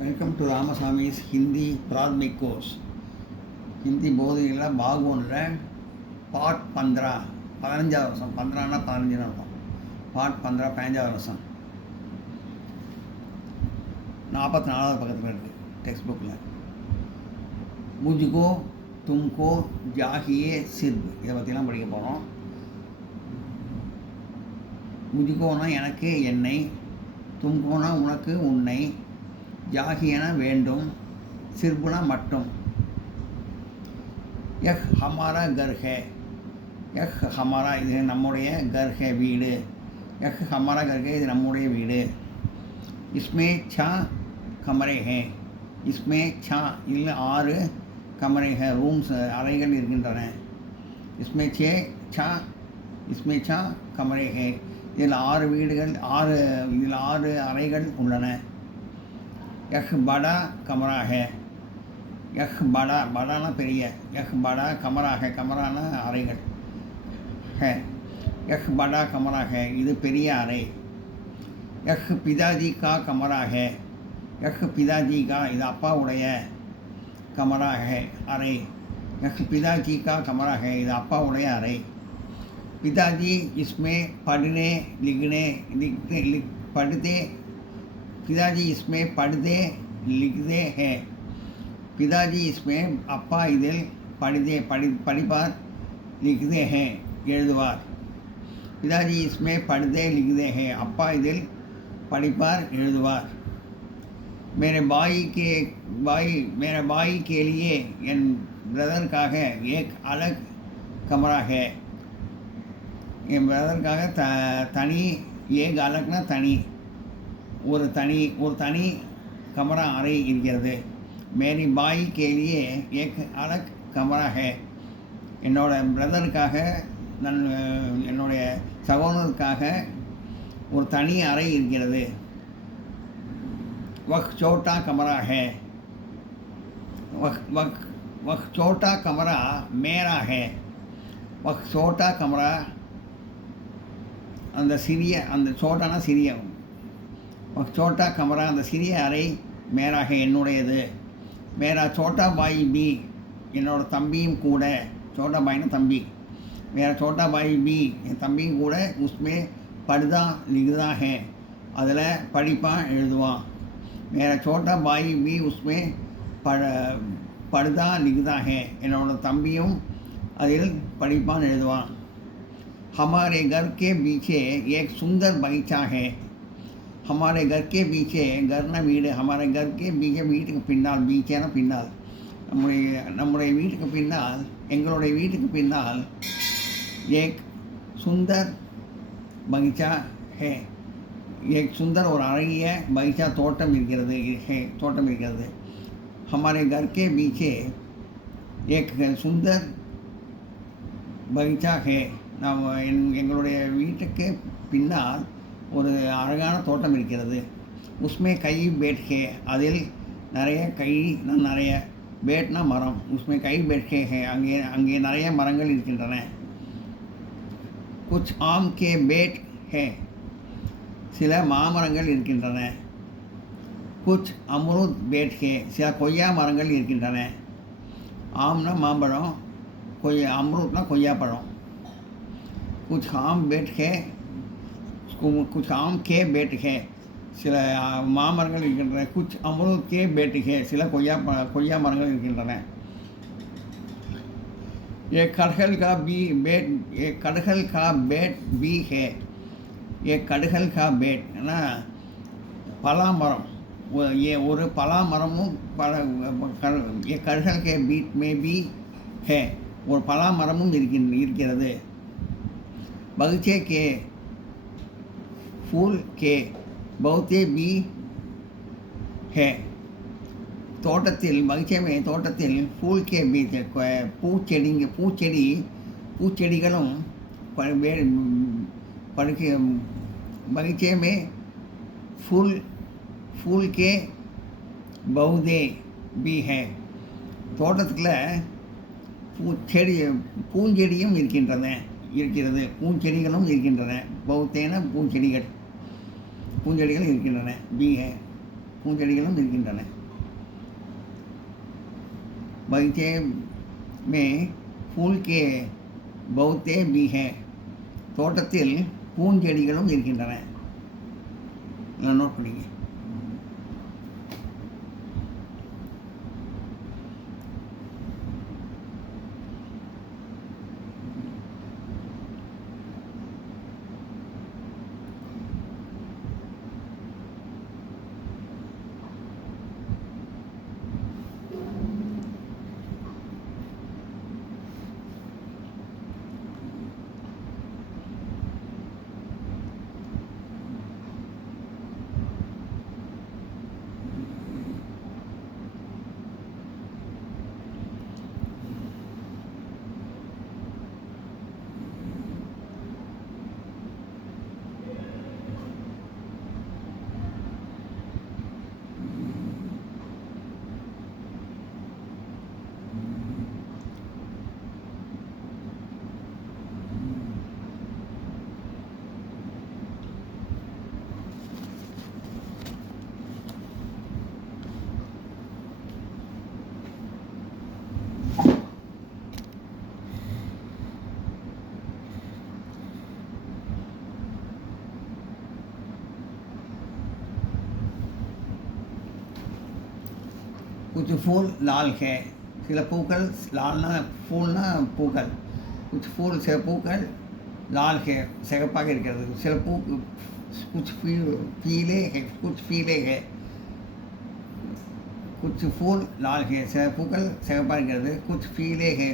Welcome to Ramasamy's Hindi Prathmik course. Hindi போதையில் பாகோனில் part 15 15வது வருஷம். 15னா 15 இருக்கும். பார்ட் 15 15வது வருஷம் 44வது பக்கத்தில் இருக்குது டெக்ஸ்ட் புக்கில். முஜ்கோ தும்கோ ஜாகியே சிர்ப், இதை பற்றிலாம் படிக்க போகிறோம். முஜ்கோனா எனக்கு என்னை, தும்கோனா உனக்கு உன்னை, ஜாகியனா வேண்டும், சிர்புனா மட்டும். யஹ் ஹமாரா கர் ஹே, யஹ் ஹமாரா இது நம்முடைய கர் ஹே வீடு, யஹ் ஹமாரா கர் ஹே இது நம்முடைய வீடு. இஸ்மே சா கமரே ஹே, இஸ்மே சா இல்லை 6 கமரே ஹே ரூம்ஸ் அறைகள் இருக்கின்றன. இஸ்மே சே சா, இஸ்மே சா கமரே ஹே இதில் 6 வீடுகள், இதில் 6 அறைகள் உள்ளன. यह बड़ा कमरा है, यह बड़ा बड़ाना பெரிய, यह बड़ा कमरा है कमराना அறைகள் है, यह बड़ा कमरा है இது பெரிய அறை. यह पिताजी का कमरा है, यह पिताजी का இது அப்பாவுடைய कमरा है அறை. यह पिताजी का कमरा है இது அப்பாவுடைய அறை. पिताजी इसमें पढ़ने लिखने पढ़ते, पिताजी इसमें पढ़ते लिखते हैं. पिताजी इसमें அப்பா இதில் पढ़ते படிப்பார், लिखते हैं எழுதுவார். पिताजी इसमें पढ़ते लिखते हैं அப்பா இதில் படிப்பார் எழுதுவார். मेरे भाई के लिए என் பிரதருக்காக एक अलग कमरा है, என் பிரதருக்காக தனி, ஏக் அலக்னா தனி, ஒரு தனி கமரா அறை இருக்கிறது. மேரி பாய் கேலியே ஏக் அலக் கமரா ஹே, என்னோட பிரதருக்காக என்னுடைய சகோதரருக்காக ஒரு தனி அறை இருக்கிறது. வஹ் சோட்டா கமரா ஹே, வஹ் சோட்டா கமரா மேரா ஹே, வஹ் சோட்டா கமரா அந்த சிறிய, அந்த சோட்டானா சிறிய, சோட்டா கமரா அந்த சிறிய அறை மேராக என்னுடையது. மேரா சோட்டா பாய் பி என்னோட தம்பியும் கூட, சோட்டா பாய்னா தம்பி, மேரா சோட்டா பாய் பி என் தம்பியும் கூட உஸ்மே படுதா லிகுதா ஹே அதில் படிப்பான் எழுதுவான். மேரா சோட்டா பாய் பி உஸ்மே படுதா லிகுதா ஹே என்னோட தம்பியும் அதில் படிப்பான் எழுதுவான். हमारे घर के पीछे एक सुंदर बगीचा है, हमारे घर के पीछे घरना வீடு, हमारे घर के पीछे வீட்டுக்கு பின்னால், பீச்சேனா பின்னால், நம்முடைய வீட்டுக்கு பின்னால், எங்களுடைய வீட்டுக்கு பின்னால் एक सुंदर बगीचा है, एक सुंदर ஒரு அழகிய பகீச்சா தோட்டம் இருக்கிறது, தோட்டம் இருக்கிறது. हमारे घर के पीछे एक सुंदर बगीचा है, நாம் எங்களுடைய வீட்டுக்கு பின்னால் ஒரு அழகான தோட்டம் இருக்கிறது. உஸ்மே கை பேட்கே அதில் நிறைய நிறைய பேட்னா மரம், உஸ்மே கை பேட்கே ஹே அங்கே நிறைய மரங்கள் இருக்கின்றன. குச் ஆம் கே பேட் ஹே சில மாமரங்கள் இருக்கின்றன. குச் அம்ருத் பேட் ஹே சில கொய்யா மரங்கள் இருக்கின்றன. ஆம்னா மாம்பழம், அம்ருத்னா கொய்யாப்பழம். कुछ आम बैठ है, कुछ आम के बैठ है சில மாமரங்கள் இருக்கின்றன. குச் அம்ருத் கே பேட் ஹே சில கொய்யா மரங்கள் இருக்கின்றன. एक कटहल का बेट भी है, एक कटहल का बेट ना பலா மரம், ஒரு பலா மரமும் एक कटहल के बीच में भी है ஒரு பலா மரமும் இருக்கிறது. बगीचे के फूल के बहुते भी है, தோட்டத்தில் பகீச்சே में தோட்டத்தில் फूल के बीच பூச்செடிகளும் बगीचे में फूल के बहुते भी है தோட்டத்தில் பூஞ்செடியும் இருக்கிறது, பூஞ்செடிகளும் இருக்கின்றன. பௌத்தேன பூஞ்செடிகள் இருக்கின்றன. பி ஹே பூஞ்செடிகளும் இருக்கின்றன. பகீचे में फूल के बहुते भी हैं. தோட்டத்தில் பூஞ்செடிகளும் இருக்கின்றன. நோட் பண்ணிங்க. कुछ फूल लाल है. சில பூக்கள் லால்னா ஃபூல்னா பூக்கள். कुछ फूल சில பூக்கள் लाल है சிகப்பாக இருக்கிறது. சில பூ कुछ पीले है कुछ पीले है. कुछ फूल लाल है சில பூக்கள் சிகப்பாக இருக்கிறது. कुछ पीले है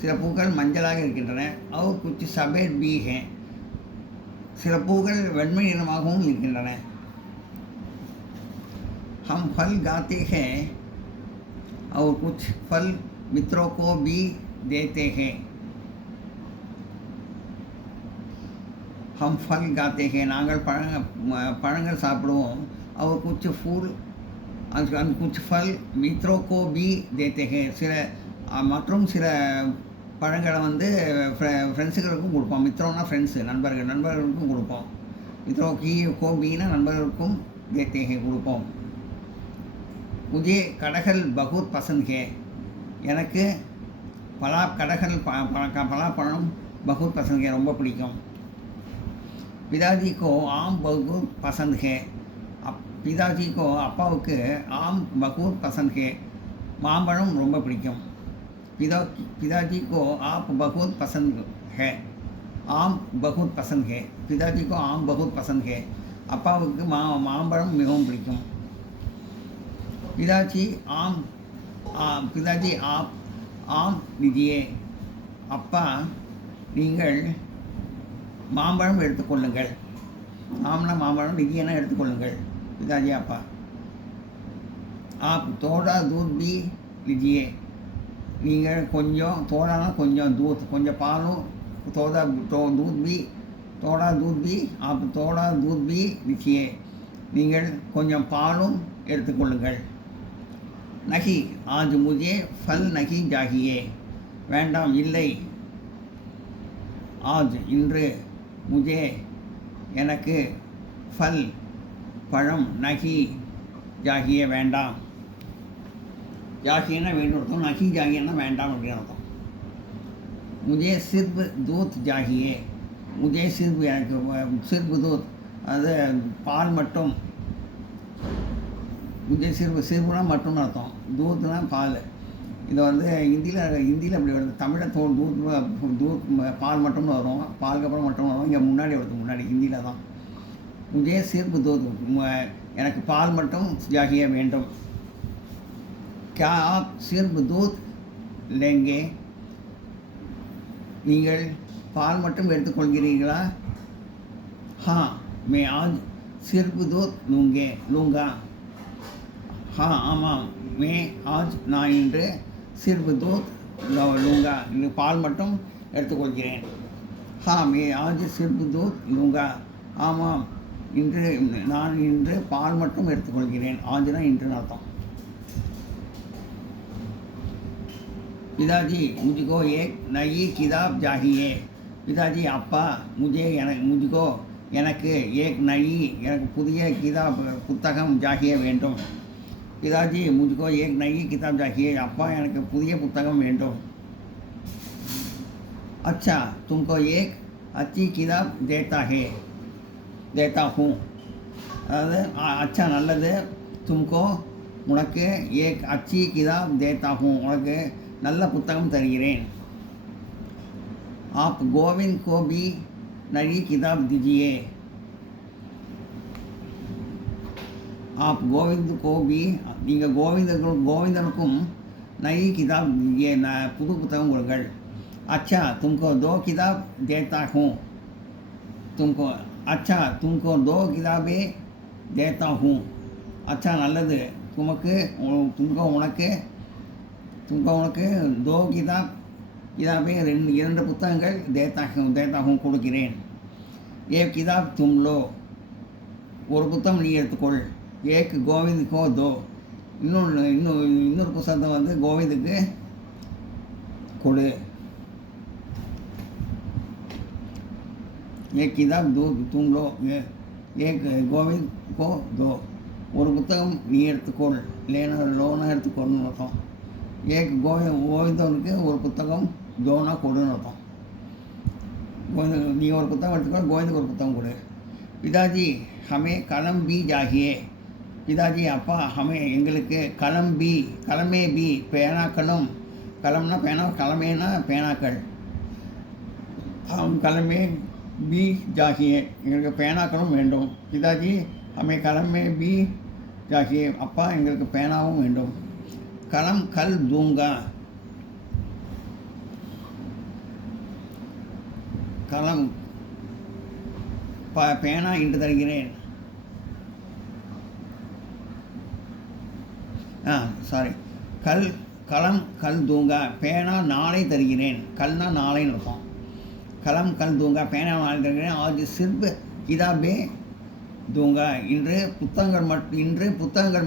சில பூக்கள் மஞ்சளாக இருக்கின்றன. और कुछ सफ़ेद भी है சில பூக்கள் வெண்மை நிறமாகவும் இருக்கின்றன. हम फल गाते हैं और कुछ फल मित्रों को भी देते हैं. हम फल गाते हैं நாங்கள் பழங்கள் சாப்பிடுவோம். और कुछ फूल कुछ फल मित्रों को भी देते हैं சில மற்றும் சில பழங்களை வந்து ஃப்ரெண்ட்ஸுகளுக்கும் கொடுப்போம். மித்ரோன்னா ஃப்ரெண்ட்ஸு நண்பர்களுக்கும் கொடுப்போம். மித்ரோ கி கோ பீனா நண்பர்களுக்கும் देते हैं கொடுப்போம். मुझे कटहल बहुत पसंद है எனக்கு கटहल பலாப்பழம் बहुत पसंद है ரொம்ப பிடிக்கும். पिताजी को आम बहुत पसंद है. पिताजी को அப்பாவுக்கு आम बहुत पसंद है மாம்பழம் ரொம்ப பிடிக்கும். पिताजी को आप बहुत पसंद है आम बहुत पसंद है. पिताजी को आम बहुत पसंद है அப்பாவுக்கு மாம்பழம் மிகவும் பிடிக்கும். पिताजी आप आम लीजिए. அப்பா நீங்கள் மாம்பழம் எடுத்துக்கொள்ளுங்கள். ஆம்னா மாம்பழம், लीजिएனா எடுத்துக்கொள்ளுங்கள். पिताजी அப்பா. आप थोड़ा दूध भी लीजिए. நீங்கள் கொஞ்சம் தோடானா கொஞ்சம் கொஞ்சம் பாலும் थोड़ा दूध भी आप थोड़ा दूध भी लीजिए. நீங்கள் கொஞ்சம் பாலும் எடுத்துக்கொள்ளுங்கள். नहीं आज मुझे फल नहीं चाहिए. வேண்டாம் இல்லை. आज இன்று मुझे எனக்கு फल பழம் नहीं चाहिए வேண்டாம். चाहिएனா வேண்டும் அர்த்தம். नहीं चाहिएனா வேண்டாம் அப்படின்னு அர்த்தம். मुझे सिर्फ दूध चाहिए. मुझे सिर्फ எனக்கு सिर्फ दूध அது பால் மட்டும். मुझे सिर्फனா மட்டும்னு அர்த்தம். दूधனா பால். இதை வந்து ஹிந்தியில் அப்படி வருது. தமிழில் दूध பால் மட்டும்னு வரும். பாலுக்கு அப்புறம் மட்டும் வரும். இங்கே முன்னாடி வருது. முன்னாடி ஹிந்தியில் தான். मुझे सिर्फ दूध எனக்கு பால் மட்டும் चाहिए வேண்டும். क्या आप सिर्फ दूध लेंगे. நீங்கள் பால் மட்டும் எடுத்துக்கொள்கிறீர்களா. हाँ मैं आज सिर्फ दूध लूँगा. हाँ ஆமாம் मैं आज நான் இன்று सिर्फ दूध लूँगा இது பால் மட்டும் எடுத்துக்கொள்கிறேன். हाँ मैं आज सिर्फ दूध लूँगा. ஆமாம் நான் இன்று பால் மட்டும் எடுத்துக்கொள்கிறேன். ஆஜ்னா இன்றுன்னு அர்த்தம். पिताजी मुझको एक नई किताब चाहिए. पिताजी அப்பா मुझको எனக்கு ஏக் நயி எனக்கு புதிய கிதாப் புத்தகம் ஜாகிய வேண்டும். பிதாஜி मुझको एक नई किताब चाहिए. அப்பா எனக்கு புதிய புத்தகம் வேண்டும். अच्छा तुमको एक अच्छी किताब देता हूँ. அதாவது அச்சா நல்லது. தும்கோ உனக்கு ஏக் அச்சி கிதாப் தேத்தா ஹூ உனக்கு நல்ல புத்தகம் தருகிறேன். आप गोविंद को भी नई किताब दीजिए. आप गोविंद को भी நீங்கள் கோவிந்தனுக்கும் नई किताब दीजिए புது புத்தகம் கொடுங்கள். अच्छा तुमको दो किताब देता हूँ. तुमको अच्छा तुमको दो किताबें देता हूँ. अच्छा நல்லது. तुमको உனக்கு दो किताबें இரண்டு புத்தகங்கள் देता हूँ கொடுக்கிறேன். एक किताब तुम लो ஒரு புத்தகம் நீ எடுத்துக்கொள். एक गोविंद को दो இன்னொரு புத்தகத்தை வந்து கோவிந்துக்கு கொடு. एक किताब दो तुम लो एक गोविंद को दो ஒரு புத்தகம் நீ எடுத்துக்கொள். லோனா எடுத்துக்கொள்னு அர்த்தம். ஏக் கோவிந்தனுக்கு ஒரு புத்தகம் தோனா கொடுன்னு அர்த்தம். நீ ஒரு புத்தகம் எடுத்துக்கொள், கோவிந்துக்கு ஒரு புத்தகம் கொடு. பிதாஜி ஹமே கலம் பி ஜாகியே. பிதாஜி அப்பா ஹமே எங்களுக்கு கலமே பி பேனாக்களும். கலம்னா பேனா, கலமேனா பேனாக்கள். கலமே பி ஜாகியே எங்களுக்கு பேனாக்களும் வேண்டும். பிதாஜி ஹமே கலமே பி ஜாகியே அப்பா எங்களுக்கு பேனாவும் வேண்டும். கலம் கல் தூங்கா. கலம் பேனா இன்று தருகிறேன். சாரி கலம் கல் தூங்கா பேனா நாளை தருகிறேன். கல்னா நாளைன்னு இருக்கும். கலம் கல் தூங்கா பேனா நாளை தருகிறேன். ஆஜ் சிர்ப் கிதாபே தூங்கா இன்று புத்தகங்கள்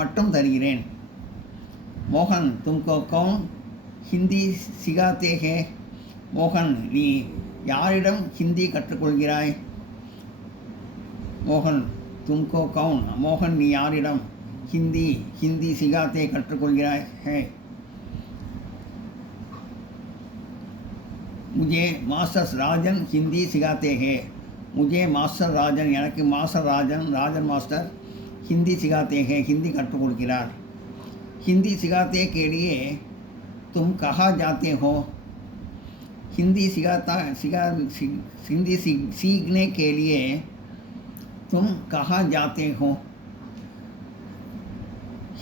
மட்டும் தருகிறேன். மோகன் தும்கோ கவுன் ஹிந்தி சிகாத்தே ஹே. மோகன் நீ யாரிடம் ஹிந்தி கற்றுக்கொள்கிறாய்? மோகன் தும்கோ கவுன் மோகன் நீ யாரிடம் ஹிந்தி சிகாத்தே கற்றுக்கொள்கிறாய்? ஹே मुझे मास्टर राजन हिंदी सिखाते हैं. मुझे मास्टर राजन எனக்கு மாஸ்டர் ராஜன் மாஸ்டர் हिंदी सिखाते हैं हिंदी கற்றுக் கொடுக்கிறார். हिंदी सिखाते के लिए तुम कहाँ जाते हो? हिंदी सीखने के लिए तुम कहाँ जाते हो?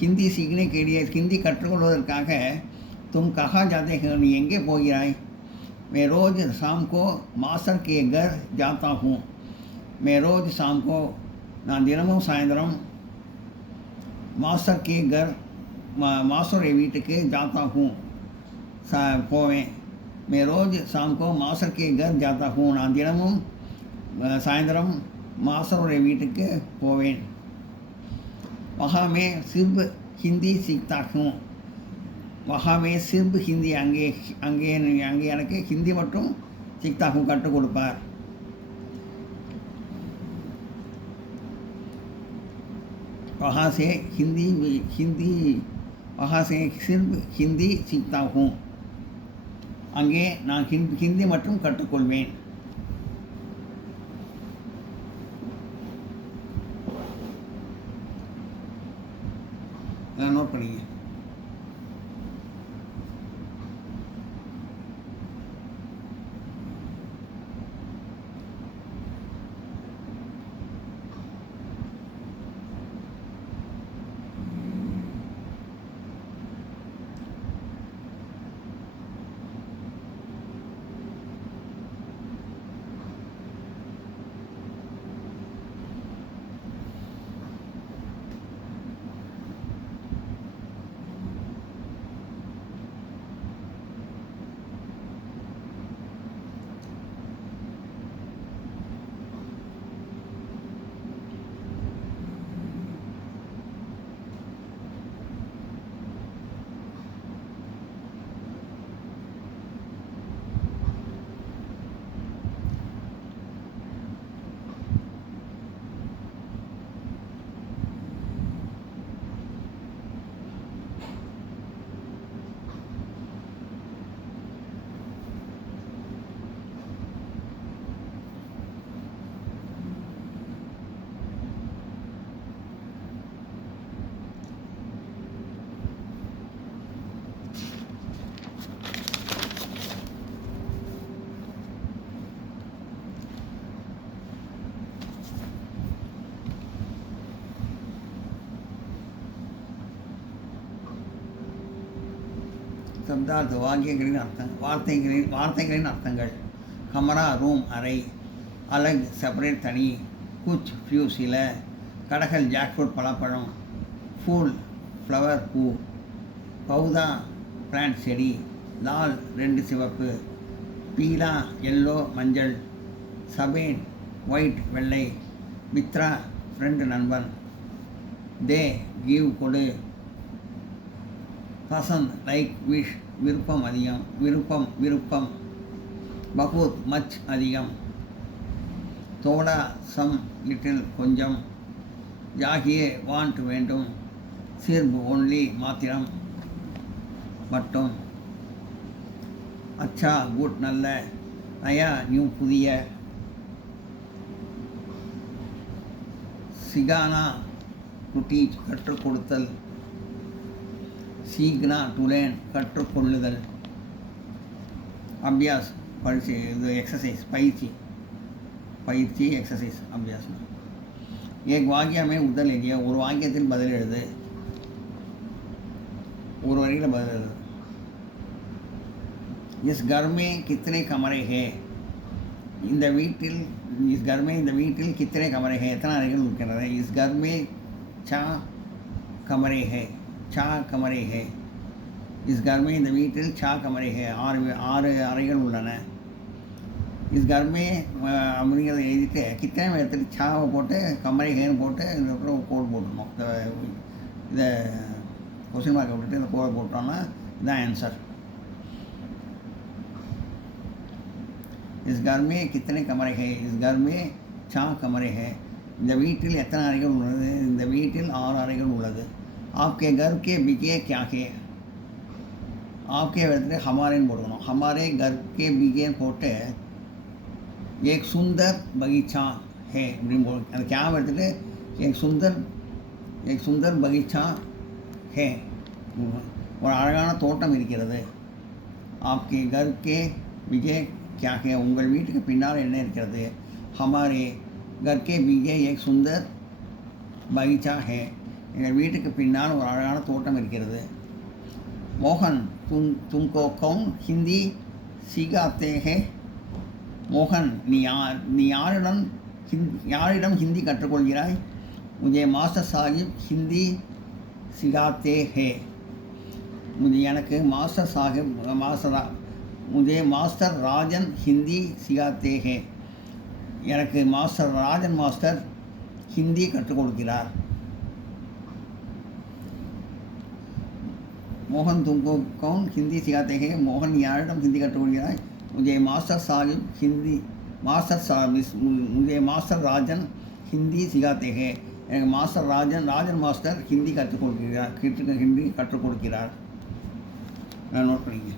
हिंदी सीखने के लिए हिंदी கற்றுக்கொள்வதற்காக तुम कहाँ जाते हो நீ எங்கே போகிறாய்? मैं रोज़ शाम को मास्टर के घर जाता हूँ. मैं रोज़ शाम को நான் தினமும் சாயந்தரம் மாஸ்டர் கே கர் மாஸ்டருடைய வீட்டுக்கு जाता हूँ போவேன். मैं रोज़ शाम को मास्टर के घर जाता हूँ நான் தினமும் சாயந்தரம் மாஸ்டருடைய வீட்டுக்கு போவேன். वहाँ मैं सिर्फ हिंदी सीखता हूँ. वहाँ मैं सिर्फ हिंदी அங்கே எனக்கு ஹிந்தி மட்டும் सीखता हूँ கற்றுக் கொடுப்பார். वहाँ से सिर्फ हिंदी सीखता हूँ. அங்கே நான் ஹிந்தி மட்டும் கற்றுக்கொள்வேன். நோட் பண்ணிங்க. சப்தார்த்த வாக்கியங்களின் அர்த்தம் வார்த்தைகளின் அர்த்தங்கள். கமரா ரூம் அறை, அலக் செப்பரேட் தனி, குச் ஃபியூ சில, கடகல் ஜாக்ஃப்ரூட் பழப்பழம், ஃபூல் ஃப்ளவர் பூ, பௌதா பிளான்ட் செடி, லால் ரெண்டு சிவப்பு, பீலா எல்லோ மஞ்சள், சபேன் ஒயிட் வெள்ளை, மித்ரா ஃப்ரெண்டு நண்பன், தே கிவ் கொடு, பசந்த் லைக் விஷ் விருப்பம் அதிகம் விருப்பம், பகூத் மச் அதிகம், தோடா சம் லிட்டில் கொஞ்சம், ஜாகியே வாண்ட் வேண்டும், சிர்ப் ஒன்லி மாத்திரம் மட்டும், அச்சா குட் நல்ல, நயா நியூ புதிய, சிகானா டு டீச் கற்றுக் கொடுத்தல், சீக்னா டு லேர்ன் கற்றுக்கொள்ளுதல், அபியாஸ் பயிற்சி, இது எக்ஸசைஸ் பயிற்சி எக்ஸசைஸ் அபியாஸ். ஏக் வாக்கியமே உத்தல் இல்லையா, ஒரு வாக்கியத்தில் பதில் எழுது, ஒரு வரியில் பதில் எழுது. இஸ் கர்மே கித்தனை கமரை ஹே, இந்த வீட்டில் இந்த வீட்டில் கித்தனை கமரை ஹே, எத்தனை அறைகள் இருக்கிறது. இஸ் கர்மே சா கமரை ஹே, இஸ் கர்மே இந்த வீட்டில் சா கமரை ஹே, 6 அறைகள் உள்ளன. இஸ் கர்மே அப்படிங்கிறத எழுதிட்டு கித்தனை எடுத்துகிட்டு சாவை போட்டு கமரை ஹேன்னு போட்டு இதுக்கப்புறம் கோடு போட்டுடணும். இதை கொஸ்டின் மார்க்கை விட்டுட்டு இந்த கோடை போட்டோம்னா இதுதான் ஆன்சர். இஸ் கர்மே கித்தனை கமரை ஹே, இஸ் கர்மே சா கமரை ஹே, இந்த வீட்டில் எத்தனை அறைகள் உள்ளது, இந்த வீட்டில் 6 அறைகள் உள்ளது. ஆப்கே கர் கே பிகே கியா ஹே, ஆப்கே எடுத்துட்டு ஹமாரேன்னு போட்டுக்கணும். ஹமாரே கர் கே பிகேன்னு போட்டு ஏக் சுந்தர் பகீச்சா ஹே அப்படின்னு போட்டு அந்த கேம் எடுத்துகிட்டு ஏக் சுந்தர் பகீச்சா ஹே, ஒரு அழகான தோட்டம் இருக்கிறது. ஆப்கே கர் கே பிகே கியா ஹே, உங்கள் வீட்டுக்கு பின்னால் என்ன இருக்கிறது. ஹமாரே கர் கே பிகே ஏக் சுந்தர் பகீச்சா ஹே, எங்கள் வீட்டுக்கு பின்னால் ஒரு அழகான தோட்டம் இருக்கிறது. மோகன் தும்கோ கௌன் ஹிந்தி சிகாத்தே ஹே, மோகன் நீ யாரிடம் ஹிந்தி கற்றுக்கொள்கிறாய். முझे மாஸ்டர் சாஹிப் ஹிந்தி சிகாத்தே ஹே, எனக்கு मुझे मास्टर राजन हिंदी सिखाते हैं, எனக்கு மாஸ்டர் ராஜன் மாஸ்டர் ஹிந்தி கற்றுக் கொடுக்கிறார். மோகன் தும்கோ கௌன் ஹிந்தி சிகாத்தே ஹே, மோகன் யாரிடம் ஹிந்தி கற்றுக் கொடுக்கிறாய். मुझे मास्टर राजन हिंदी सिखाते हैं, எனக்கு மாஸ்டர் ராஜன் மாஸ்டர் ஹிந்தி கற்றுக் கொடுக்கிறார். நோட் பண்ணிங்க.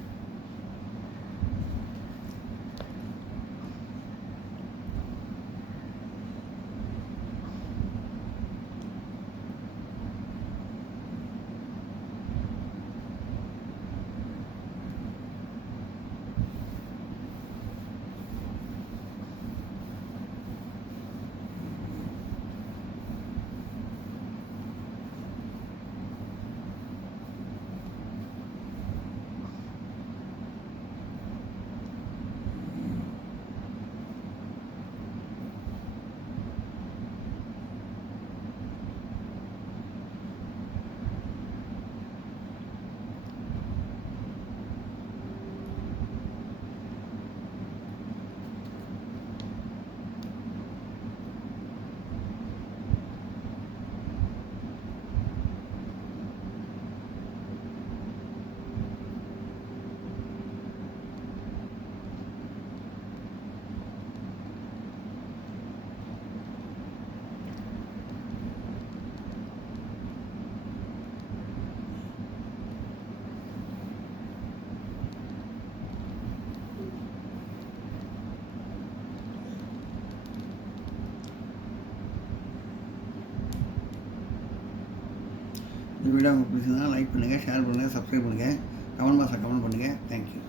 இந்த வீடியோ உங்களுக்கு பிடிச்சிருந்தா லைக் பண்ணுங்கள், ஷேர் பண்ணுங்கள், சப்ஸ்கிரைப் பண்ணுங்கள், கமெண்ட் பாக்ஸில் கமெண்ட் பண்ணுங்கள். தேங்க்யூ.